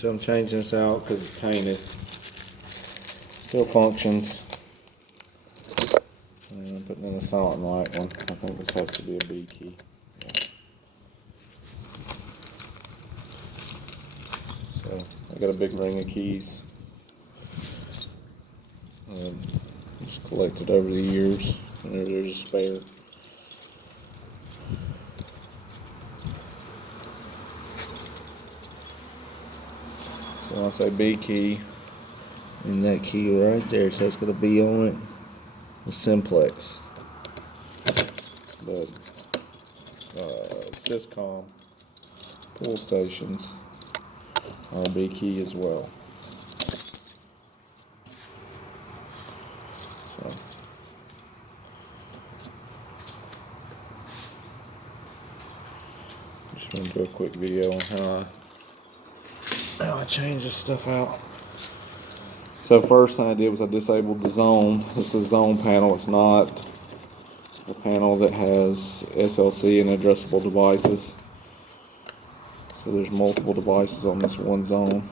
So I'm changing this out because it's painted. Still functions. And I'm putting in a silent night one. I think this has to be a B key. Yeah. So I got a big ring of keys. Just collected over the years. And there's a spare. So when I say B key, and that key right there, it says it's got a B on it. The simplex. The Syscom pull stations are a B key as well. So just want to do a quick video on how I change this stuff out. So first thing I did was I disabled the zone. This is a zone panel. It's not a panel that has SLC and addressable devices. So there's multiple devices on this one zone.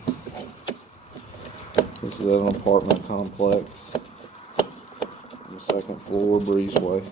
This is at an apartment complex on the second floor, breezeway.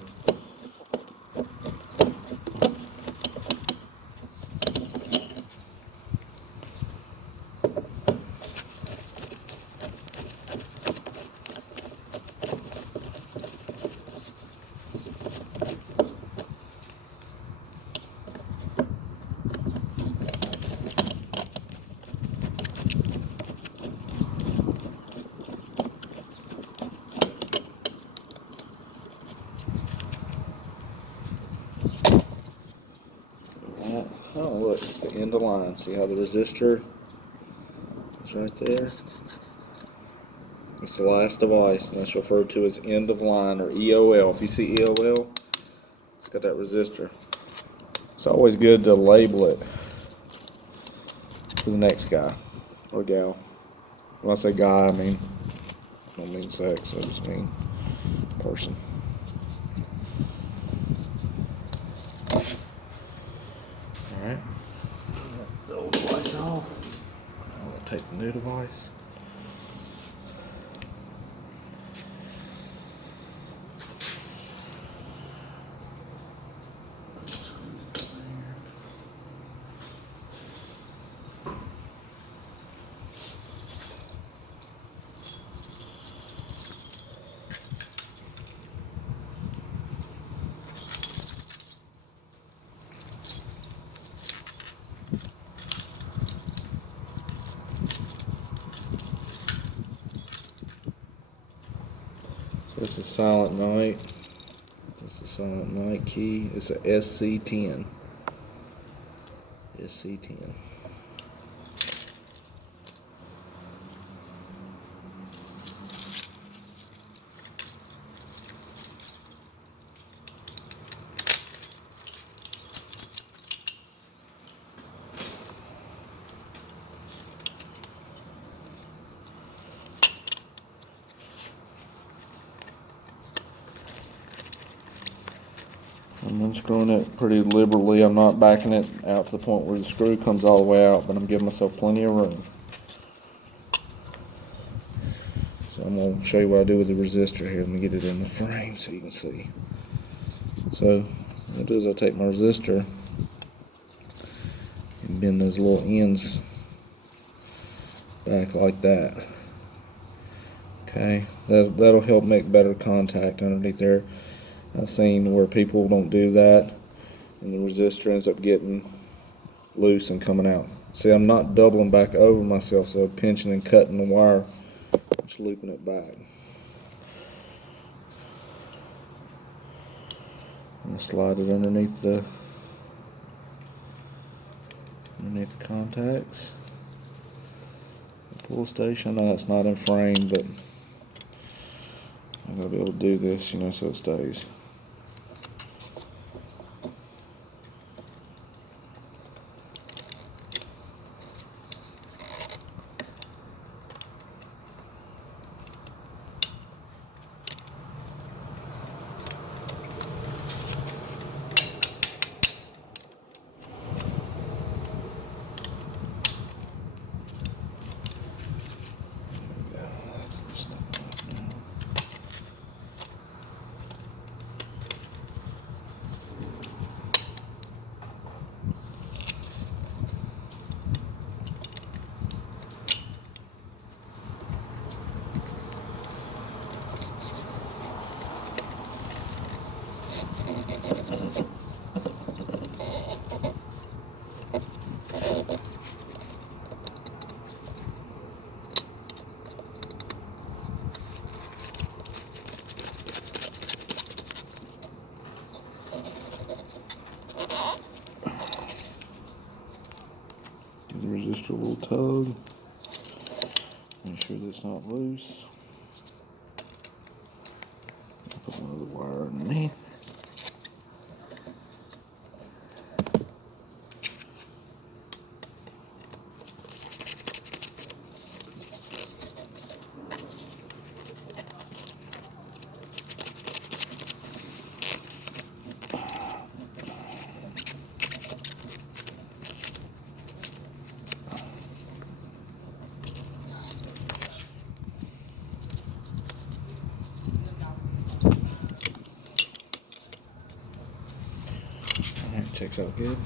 Oh, look, it's the end of line. See how the resistor is right there? It's the last device, and that's referred to as end of line, or EOL. If you see EOL, it's got that resistor. It's always good to label it for the next guy or gal. When I say guy, I don't mean sex, I just mean person. Alright, the old device off. I'll take the new device. So this is Silent Night. This is Silent Night key. It's a SC10. SC10. I'm unscrewing it pretty liberally. I'm not backing it out to the point where the screw comes all the way out, but I'm giving myself plenty of room. So I'm going to show you what I do with the resistor here. Let me get it in the frame so you can see. So what I do is I take my resistor and bend those little ends back like that. Okay, that'll help make better contact underneath there. I've seen where people don't do that and the resistor ends up getting loose and coming out. See, I'm not doubling back over myself, so I'm pinching and cutting the wire, just looping it back. And slide it underneath the contacts. The pull station, I know it's not in frame, but I'm gonna be able to do this, so it stays. tug. Make sure that it's not loose. Put another wire underneath. Alright, checks out good.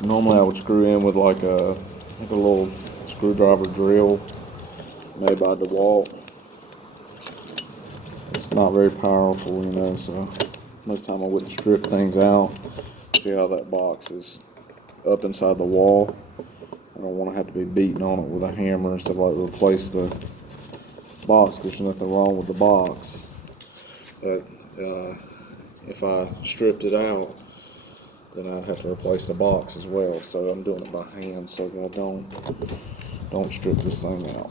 Normally I would screw in with like a little screwdriver drill made by DeWalt. It's not very powerful, you know, so most time I wouldn't strip things out. See how that box is up inside the wall? I don't want to have to be beating on it with a hammer and stuff like that to replace the box, because there's nothing wrong with the box. But if I stripped it out, then I'd have to replace the box as well. So I'm doing it by hand so that I don't strip this thing out.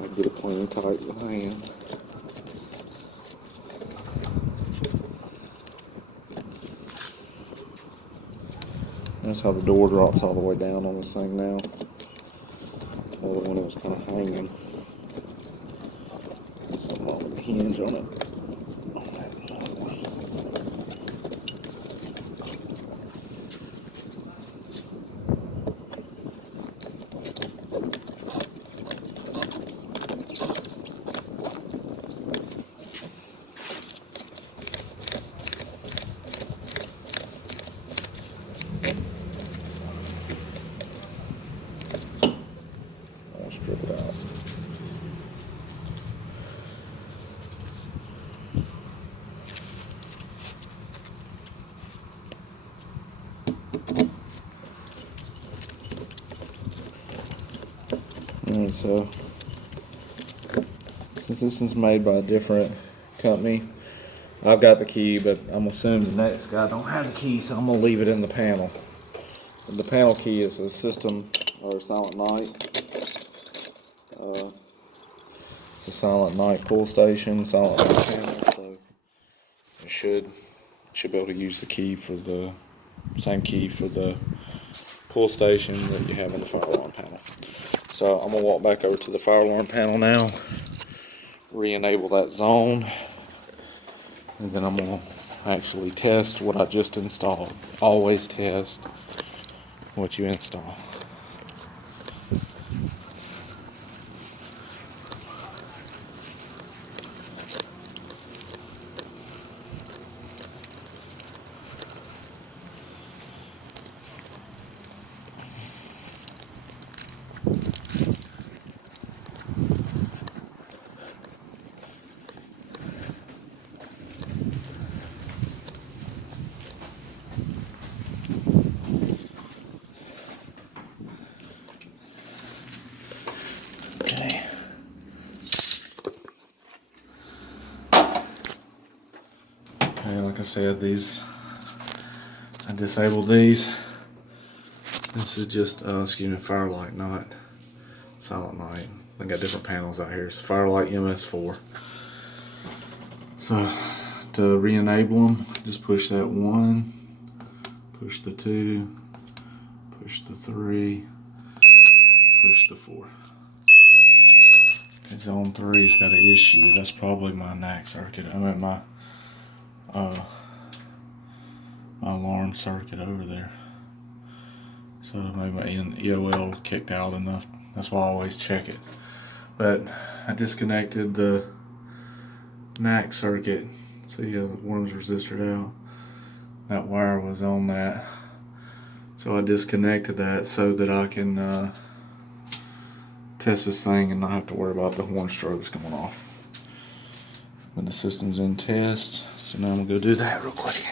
I get it clean tight with the hand. That's how the door drops all the way down on this thing now. The other one, it was kind of hanging. Something wrong with the hinge on it. I'll strip it out. Alright, so since this is made by a different company, I've got the key, but I'm assuming the next guy don't have the key, so I'm gonna leave it in the panel. And the panel key is a system or silent night. It's a silent night pull station, silent night panel, so you should be able to use the key for the same key for the pull station that you have in the fire alarm panel. So I'm gonna walk back over to the fire alarm panel now, re-enable that zone, and then I'm gonna actually test what I just installed. Always test what you install. Okay, like I said, I disabled these. This is just, Firelight, not Silent Night. They got different panels out here. It's Firelight MS4. So, to re-enable them, just push that 1, push the 2, push the 3, push the 4. Okay, zone 3's got an issue. That's probably my NAC circuit. I mean my alarm circuit over there. So maybe my EOL kicked out enough. That's why I always check it. But I disconnected the NAC circuit. See, the one was resistor out. That wire was on that. So I disconnected that so that I can test this thing and not have to worry about the horn strobes coming off. But the system's in test, so now I'm gonna go do that real quick.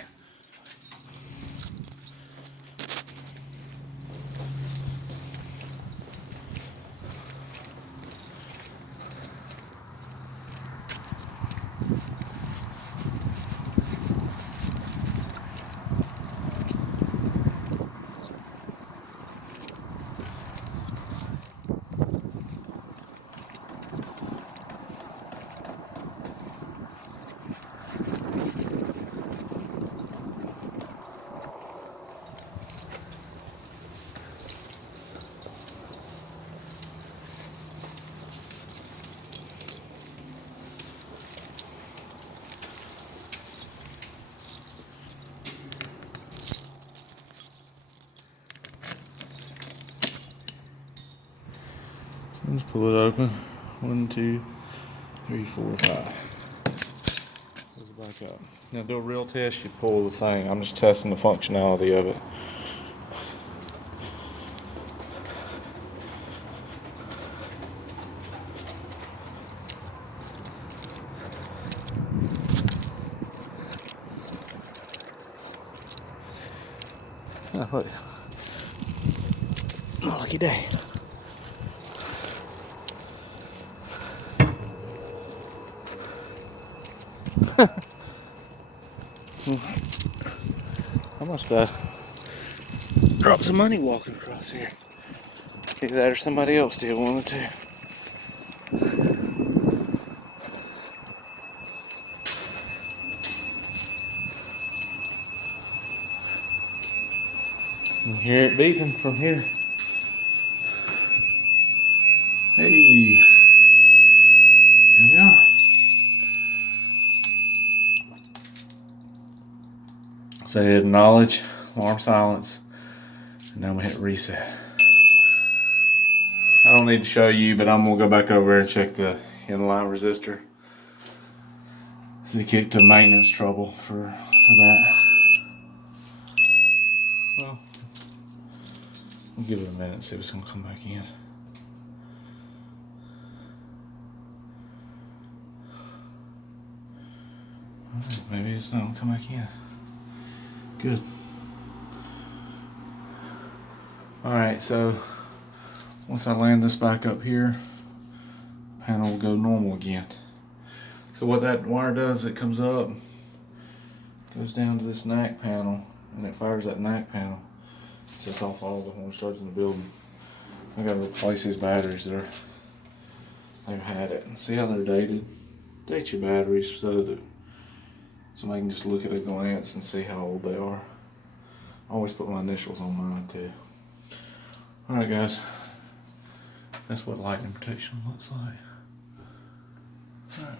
Let's pull it open. 1, 2, 3, 4, 5. Close it back up. Now do a real test, you pull the thing. I'm just testing the functionality of it. Oh, look. Oh, lucky day. I must drop some money walking across here. Either that or somebody else did, one of the two. You can hear it beeping from here. Hey, here we are. So hit acknowledge, alarm silence, and now I'm gonna hit reset. I don't need to show you, but I'm gonna go back over and check the inline resistor. See, kicked to maintenance trouble for that. Well, we'll give it a minute and see if it's gonna come back in. Maybe it's not gonna come back in. Good. Alright, so once I land this back up here, panel will go normal again. So what that wire does, it comes up, goes down to this NAC panel, and it fires that NAC panel. It sets off all the horn strobes in the building. I gotta replace these batteries. They've had it. See how they're dated? Date your batteries so that somebody can just look at a glance and see how old they are. I always put my initials on mine too. Alright guys, that's what lightning protection looks like. Alright.